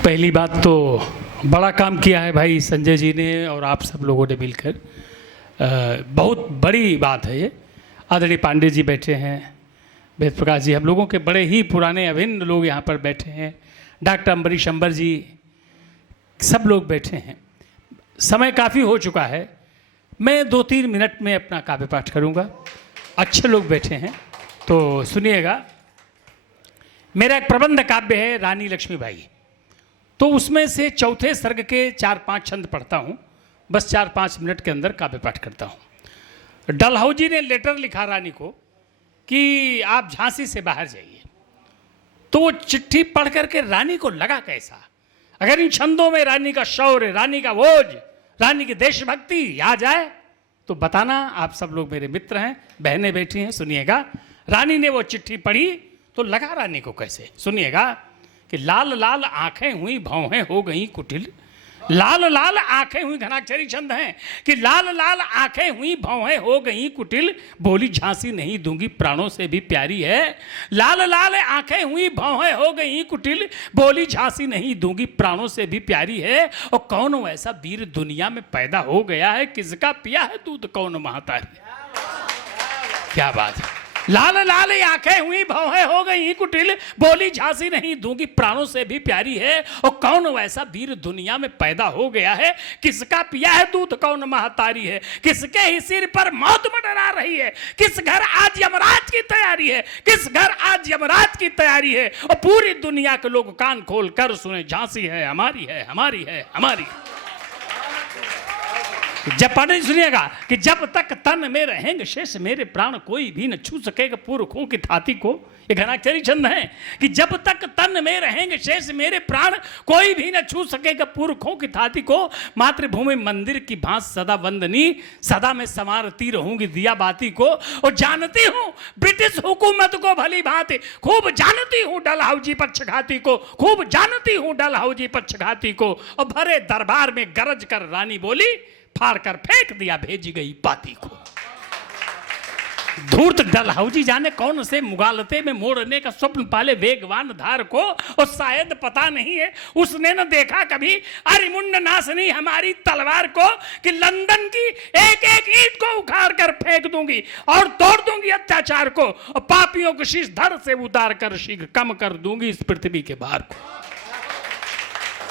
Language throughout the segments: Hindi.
पहली बात तो बड़ा काम किया है भाई संजय जी ने और आप सब लोगों ने मिलकर। बहुत बड़ी बात है ये। आदरणीय पांडे जी बैठे हैं, वेद प्रकाश जी, हम लोगों के बड़े ही पुराने अभिन्न लोग यहाँ पर बैठे हैं, डॉक्टर अम्बरीश अम्बर जी, सब लोग बैठे हैं। समय काफ़ी हो चुका है, मैं 2-3 मिनट में अपना काव्य पाठ करूँगा। अच्छे लोग बैठे हैं तो सुनिएगा। मेरा एक प्रबंध काव्य है रानी लक्ष्मीबाई, तो उसमें से चौथे सर्ग के 4-5 छंद पढ़ता हूँ, बस 4-5 मिनट के अंदर काव्य पाठ करता हूँ। डलहौजी ने लेटर लिखा रानी को कि आप झांसी से बाहर जाइए, तो वो चिट्ठी पढ़ करके रानी को लगा कैसा, अगर इन छंदों में रानी का शौर्य, रानी का ओज, रानी की देशभक्ति आ जाए तो बताना। आप सब लोग मेरे मित्र हैं, बहनें बैठी हैं, सुनिएगा। रानी ने वो चिट्ठी पढ़ी तो लगा रानी को कैसे, सुनिएगा कि लाल लाल आंखें हुई भौहें हो गई कुटिल। लाल लाल आंखें हुई, घनाक्षरी छंद हैं कि लाल लाल आंखें हुई भौहें हो गई कुटिल, बोली झांसी नहीं दूंगी प्राणों से भी प्यारी है। लाल लाल आंखें हुई भौहें हो गई कुटिल, बोली झांसी नहीं दूंगी प्राणों से भी प्यारी है। और कौन ऐसा वीर दुनिया में पैदा हो गया है, किसका पिया है दूध कौन महतारी। क्या बात है। लाल लाल आंखें हुई भौहें हो गई कुटिल, बोली झांसी नहीं दूंगी प्राणों से भी प्यारी है। और कौन वैसा वीर दुनिया में पैदा हो गया है, किसका पिया है दूध कौन महतारी है। किसके ही सिर पर मौत मंडरा रही है, किस घर आज यमराज की तैयारी है, किस घर आज यमराज की तैयारी है। और पूरी दुनिया के लोग कान खोल कर सुने, झांसी है हमारी है, हमारी है, हमारी है। जब पढ़ने सुनिएगा कि जब तक तन में रहेंगे शेष मेरे प्राण कोई भी न छू सकेगा पुरखों की थाती को। ये घनाक्षरी छंद है कि जब तक तन में रहेंगे शेष मेरे प्राण कोई भी न छू सकेगा पुरखों की थाती को। मातृभूमि मंदिर की भांस सदा वंदनी, सदा मैं संवारती रहूंगी दिया बाती को। और जानती हूं ब्रिटिश हुकूमत को भली भांति, खूब जानती हूं डलहौजी पक्षघाती को, खूब जानती हूं डलहौजी पक्षघाती को। और भरे दरबार में गरज कर रानी बोली, फाड़ कर फेंक दिया भेजी गई पाती को। धूर्त डलहौजी जाने कौन से मुगालते में मोड़ने का स्वप्न पाले वेगवान धार को। और शायद पता नहीं है उसने न देखा कभी अरिमुंड नासनी हमारी तलवार को, कि लंदन की एक एक ईंट को उखाड़ कर फेंक दूंगी और तोड़ दूंगी अत्याचार को। और पापियों को शीश धड़ से उतार कर शीघ्र कम कर दूंगी इस पृथ्वी के भार को।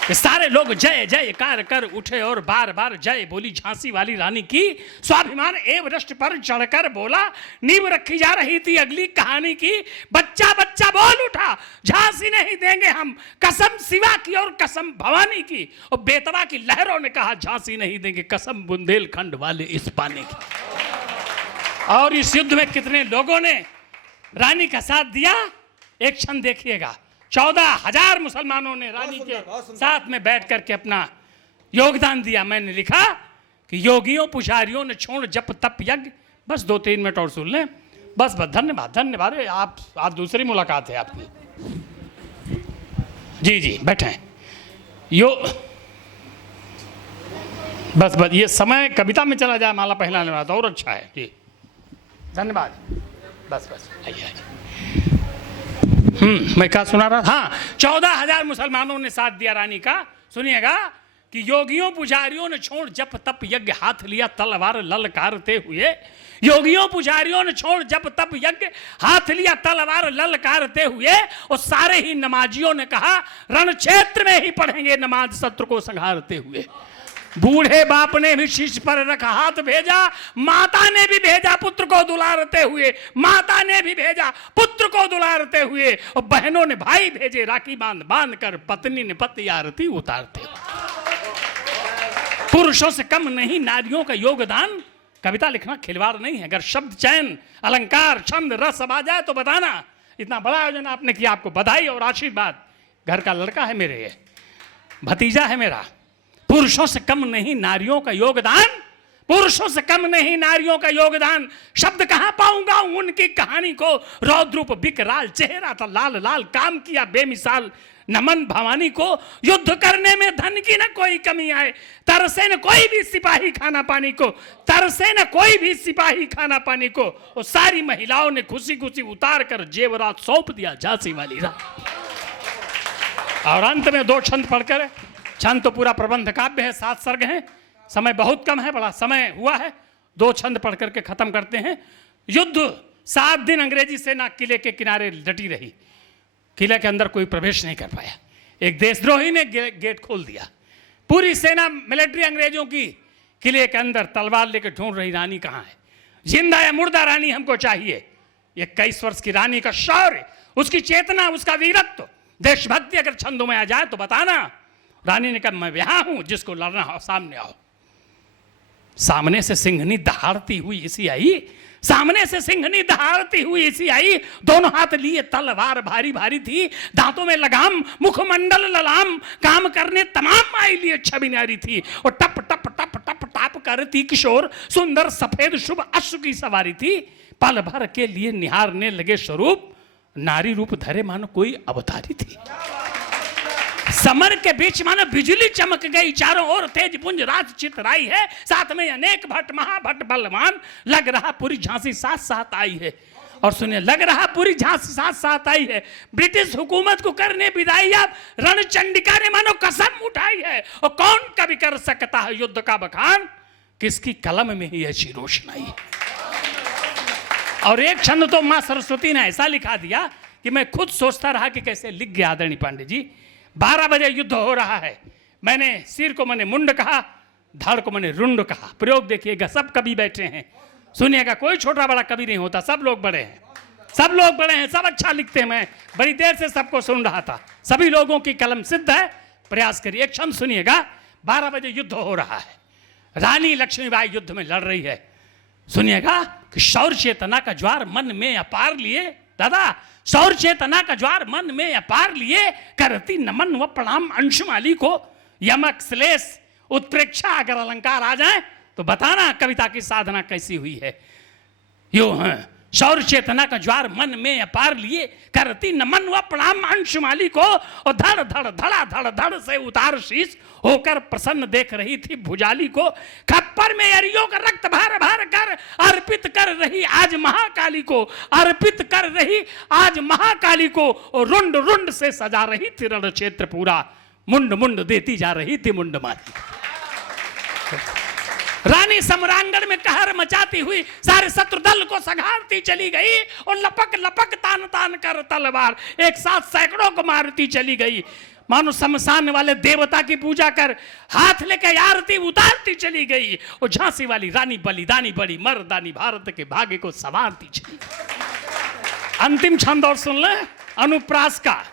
सारे लोग जय जयकार कर उठे और बार बार जय बोली झांसी वाली रानी की। स्वाभिमान एवरेस्ट पर चढ़कर बोला, नींव रखी जा रही थी अगली कहानी की। बच्चा बच्चा बोल उठा, झांसी नहीं देंगे हम, कसम शिवा की और कसम भवानी की। और बेतवा की लहरों ने कहा, झांसी नहीं देंगे कसम बुंदेलखंड वाले इस पानी की। और इस युद्ध में कितने लोगों ने रानी का साथ दिया, एक क्षण देखिएगा। 14,000 मुसलमानों ने रानी के साथ में बैठ करके अपना योगदान दिया। मैंने लिखा कि योगियों पुजारियों ने छोड़ जप तप यज्ञ। बस 2-3 मिनट और सुन लें, बस धन्यवाद धन्यवाद। आप दूसरी मुलाकात है आपकी। जी जी बैठे यो, बस ये समय कविता में चला जाए, माला पहनाने वाला तो और अच्छा है जी। धन्यवाद। बस आइए। मैं क्या सुना रहा था। हाँ, 14,000 मुसलमानों ने साथ दिया रानी का। सुनिएगा कि योगियों पुजारियों ने छोड़ जप तप यज्ञ, हाथ लिया तलवार ललकारते हुए। योगियों पुजारियों ने छोड़ जप तप यज्ञ, हाथ लिया तलवार ललकारते हुए। और सारे ही नमाजियों ने कहा, रण क्षेत्र में ही पढ़ेंगे नमाज शत्रु को संहारते हुए। बूढ़े बाप ने भी शीश पर रखा हाथ भेजा, माता ने भी भेजा पुत्र को दुलारते हुए, माता ने भी भेजा पुत्र को दुलारते हुए। और बहनों ने भाई भेजे राखी बांध बांध कर, पत्नी ने पति आरती उतारते हुए। पुरुषों से कम नहीं नारियों का योगदान। कविता लिखना खिलवाड़ नहीं है, अगर शब्द चयन अलंकार छंद रस आ जाए तो बताना। इतना बड़ा आयोजन आपने किया, आपको बधाई और आशीर्वाद। घर का लड़का है मेरे, ये भतीजा है मेरा। पुरुषों से कम नहीं नारियों का योगदान, पुरुषों से कम नहीं नारियों का योगदान। शब्द कहां पाऊंगा उनकी कहानी को। रौद्रूप विकराल चेहरा था लाल लाल, काम किया बेमिसाल नमन भवानी को। युद्ध करने में धन की न कोई कमी आए, तरसे न कोई भी सिपाही खाना पानी को, तरसे न कोई भी सिपाही खाना पानी को। और सारी महिलाओं ने खुशी खुशी उतार कर जेवरात सौंप दिया झांसी वाली रानी। और अंत में 2 छंद पढ़कर, छंद तो पूरा प्रबंध काव्य है, 7 सर्ग हैं, समय बहुत कम है, बड़ा समय हुआ है, 2 छंद पढ़ करके खत्म करते हैं। युद्ध 7 दिन अंग्रेजी सेना किले के किनारे डटी रही, किले के अंदर कोई प्रवेश नहीं कर पाया। एक देशद्रोही ने गेट खोल दिया। पूरी सेना मिलिट्री अंग्रेजों की किले के अंदर तलवार लेकर ढूंढ रही, रानी कहाँ है, जिंदा या मुर्दा रानी हमको चाहिए। 21 वर्ष की रानी का शौर्य, उसकी चेतना, उसका वीरत्व, देशभक्ति अगर छंदों में आ जाए तो बताना। रानी ने कहा मैं यहाँ हूं, जिसको लड़ना हो सामने आओ। सामने से सिंहनी दहाड़ती हुई इसी आई, सामने से सिंहनी दहाड़ती हुई इसी आई, दोनों हाथ लिए तलवार भारी भारी थी, दांतों में लगाम, मुखमंडल ललाम, काम करने तमाम आई लिए छवि न्यारी थी। और टप टप टप टप टप करती किशोर, सुंदर सफेद शुभ अश्व की सवारी थी। पल भर के लिए निहारने लगे स्वरूप, नारी रूप धरे मानो कोई अवतारी थी। समर के बीच मानो बिजली चमक गई, चारों ओर तेज पुंज रात चितराई है, साथ में अनेक भट्ट महाभट्ट बलवान, लग रहा पूरी झांसी साथ साथ आई है। और सुनिए, लग रहा पूरी झांसी साथ साथ आई है। ब्रिटिश हुकूमत को करने विदाई अब रणचंडिका ने मानो कसम उठाई है। और कौन कभी कर सकता है युद्ध का बखान, किसकी कलम में ही ऐसी रोशनाई। और एक छंद तो मां सरस्वती ने ऐसा लिखा दिया कि मैं खुद सोचता रहा कि कैसे लिख गया आदरणीय पांडे जी। 12 बजे युद्ध हो रहा है, मैंने सिर को मैंने मुंड कहा, धड़ को मैंने रुंड कहा। प्रयोग देखिएगा, सब कवि बैठे हैं, सुनिएगा, कोई छोटा बड़ा कवि नहीं होता, सब लोग बड़े हैं, सब लोग बड़े हैं, सब अच्छा लिखते हैं। मैं बड़ी देर से सबको सुन रहा था, सभी लोगों की कलम सिद्ध है, प्रयास करिए। एक क्षण सुनिएगा, 12 बजे युद्ध हो रहा है, रानी लक्ष्मीबाई युद्ध में लड़ रही है। सुनिएगा कि शौर्य चेतना का ज्वार मन में अपार लिए, दादा शौर्य चेतना का ज्वार मन में अपार लिए, करती नमन व प्रणाम अंशुमाली को। यमक श्लेष उत्प्रेक्षा अगर अलंकार आ जाए तो बताना कविता की साधना कैसी हुई है। यो है, शौर्य चेतना का ज्वार मन में अपार लिए, करती नमन व प्रणाम अंशुमाली को। और धड़ धड़ धड़ा धड़ धड़ से उतार शीश, होकर प्रसन्न देख रही थी भुजाली को। खप्पर में अरियों का रक्त भर भर कर अर्पित कर रही आज महाकाली को, अर्पित कर रही आज महाकाली को। और रुंड रुंड से सजा रही थी रण क्षेत्र पूरा, मुंड मुंड देती जा रही थी मुंड मारी। रानी सम्रांगण में कहर मचाती हुई सारे शत्रु दल को संघारती चली गई। और लपक लपक तान तान कर तलवार एक साथ सैकड़ों को मारती चली गई। मानो शमशान वाले देवता की पूजा कर हाथ लेकर आरती उतारती चली गई। और झांसी वाली रानी बलिदानी बड़ी मर्दानी, भारत के भाग्य को संवारती चली गई। अंतिम छंद और सुन ले अनुप्रास का,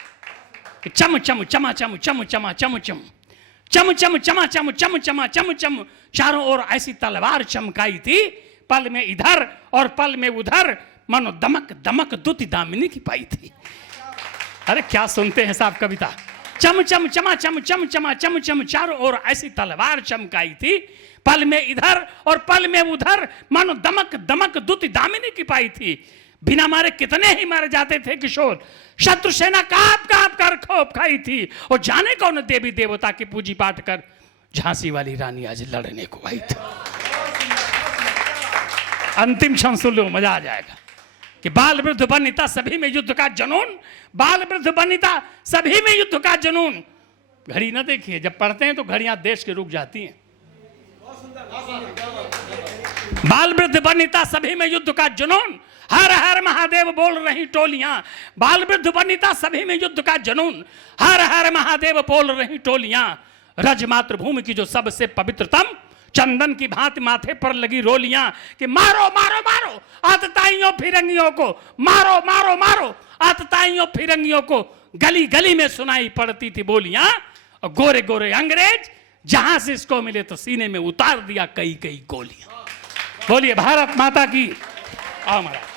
चम चम चमा चम चम चमा चम चम चम चम चमा चम चम चमा चम चम, चारों ओर ऐसी तलवार चमकाई थी, पल में इधर और पल में उधर, मानो दमक दमक दुति दामिनी की पाई थी। अरे क्या सुनते हैं साहब कविता। चम चम चमा चम चम चमा चम चम, चारों ओर ऐसी तलवार चमकाई थी, पल में इधर और पल में उधर, मानो दमक दमक दुति दामिनी की पाई थी। बिना मारे कितने ही मर जाते थे किशोर, शत्रु सेना कांप कांप कर खोप खाई थी। और जाने कौन देवी देवता की पूजी पाठ कर झांसी वाली रानी आज लड़ने को आई थी। अंतिम क्षण सुन लो, मजा आ जाएगा कि बाल वृद्ध वनिता सभी में युद्ध का जुनून, बाल वृद्ध वनिता सभी में युद्ध का जुनून। घड़ी ना देखिए, जब पढ़ते हैं तो घड़ियां देश के रुक जाती हैं। बाल वृद्ध वनिता सभी में युद्ध का जुनून, हर हर महादेव बोल रही टोलियां। बाल वृद्ध वनिता सभी में युद्ध का जुनून, हर हर महादेव बोल रही टोलियां। रज मातृभूमि की जो सबसे पवित्रतम, चंदन की भांति माथे पर लगी रोलियां कि मारो मारो मारो आतताइयों फिरंगियों को, मारो मारो मारो आतताइयों फिरंगियों को। गली गली में सुनाई पड़ती थी बोलियां। और गोरे गोरे अंग्रेज जहां से इसको मिले तो सीने में उतार दिया कई कई गोलियां। बोलिए भारत माता की। आओ महाराज।